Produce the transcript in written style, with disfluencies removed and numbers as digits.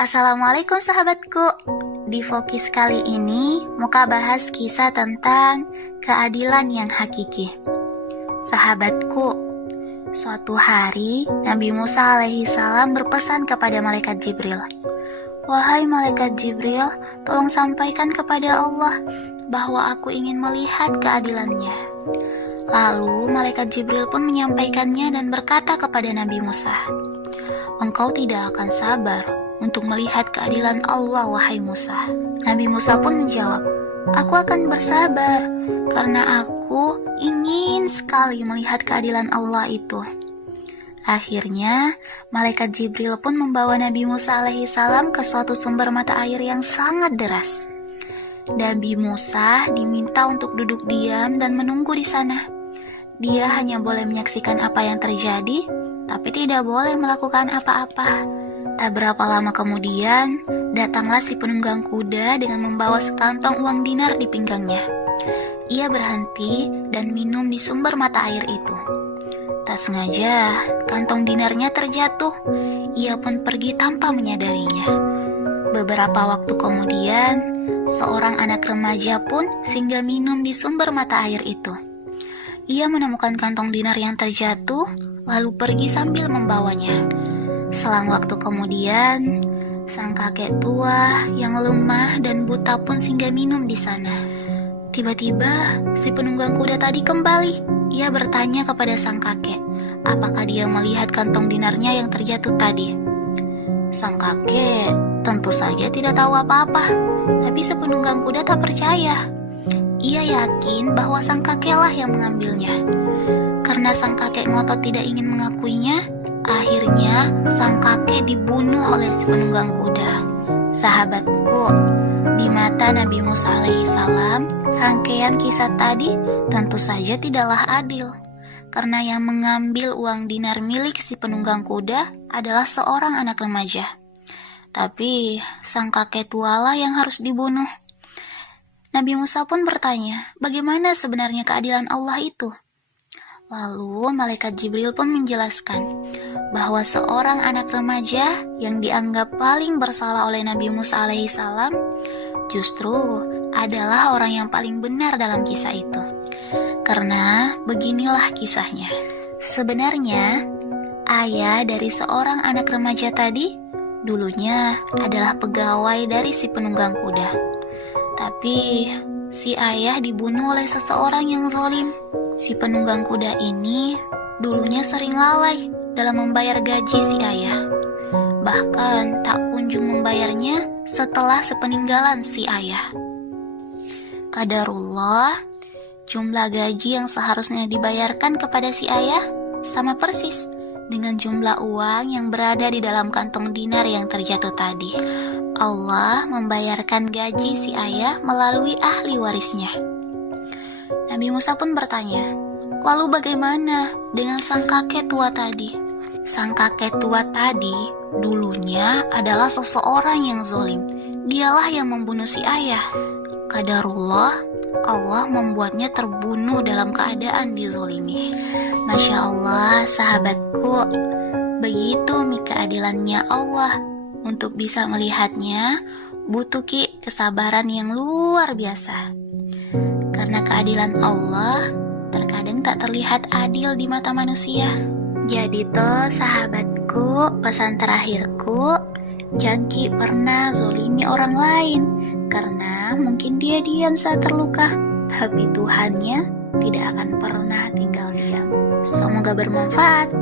Assalamualaikum sahabatku. Di Fokus kali ini Muka bahas kisah tentang keadilan yang hakiki. Sahabatku, suatu hari Nabi Musa alaihi salam berpesan kepada malaikat Jibril, "Wahai malaikat Jibril, tolong sampaikan kepada Allah bahwa aku ingin melihat keadilannya." Lalu malaikat Jibril pun menyampaikannya dan berkata kepada Nabi Musa, "Engkau tidak akan sabar untuk melihat keadilan Allah, wahai Musa." Nabi Musa pun menjawab, "Aku akan bersabar karena aku ingin sekali melihat keadilan Allah itu." Akhirnya, malaikat Jibril pun membawa Nabi Musa alaihi salam ke suatu sumber mata air yang sangat deras. Nabi Musa diminta untuk duduk diam dan menunggu di sana. Dia hanya boleh menyaksikan apa yang terjadi, tapi tidak boleh melakukan apa-apa. Tak berapa lama kemudian, datanglah si penunggang kuda dengan membawa sekantong uang dinar di pinggangnya. Ia berhenti dan minum di sumber mata air itu. Tak sengaja, kantong dinarnya terjatuh. Ia pun pergi tanpa menyadarinya. Beberapa waktu kemudian, seorang anak remaja pun singgah minum di sumber mata air itu. Ia menemukan kantong dinar yang terjatuh, lalu pergi sambil membawanya. Selang waktu kemudian, sang kakek tua yang lemah dan buta pun singgah minum di sana. Tiba-tiba, si penunggang kuda tadi kembali. Ia bertanya kepada sang kakek, apakah dia melihat kantong dinarnya yang terjatuh tadi. Sang kakek tentu saja tidak tahu apa-apa, tapi si penunggang kuda tak percaya. Ia yakin bahwa sang kakeklah yang mengambilnya. Karena sang kakek ngotot tidak ingin mengakuinya, akhirnya sang kakek dibunuh oleh si penunggang kuda. Sahabatku, di mata Nabi Musa alaihi salam, rangkaian kisah tadi tentu saja tidaklah adil. Karena yang mengambil uang dinar milik si penunggang kuda adalah seorang anak remaja. Tapi sang kakek tualah yang harus dibunuh. Nabi Musa pun bertanya, bagaimana sebenarnya keadilan Allah itu? Lalu malaikat Jibril pun menjelaskan bahwa seorang anak remaja yang dianggap paling bersalah oleh Nabi Musa alaihi salam justru adalah orang yang paling benar dalam kisah itu. Karena beginilah kisahnya. Sebenarnya ayah dari seorang anak remaja tadi dulunya adalah pegawai dari si penunggang kuda. Tapi si ayah dibunuh oleh seseorang yang zalim. Si penunggang kuda ini dulunya sering lalai dalam membayar gaji si ayah. Bahkan tak kunjung membayarnya setelah sepeninggalan si ayah. Qadarullah, jumlah gaji yang seharusnya dibayarkan kepada si ayah sama persis dengan jumlah uang yang berada di dalam kantong dinar yang terjatuh tadi. Allah membayarkan gaji si ayah melalui ahli warisnya. Nabi Musa pun bertanya, lalu bagaimana dengan sang kakek tua tadi? Sang kakek tua tadi dulunya adalah seseorang yang zalim. Dialah yang membunuh si ayah. Qadarullah, Allah membuatnya terbunuh dalam keadaan dizalimi. Masya Allah, sahabatku, begitu keadilannya Allah. Untuk bisa melihatnya, butuh kesabaran yang luar biasa. Karena keadilan Allah terkadang tak terlihat adil di mata manusia. Jadi toh sahabatku, pesan terakhirku, jangan pernah zolimi orang lain. Karena mungkin dia diam saat terluka, tapi Tuhannya tidak akan pernah tinggal diam. Semoga bermanfaat.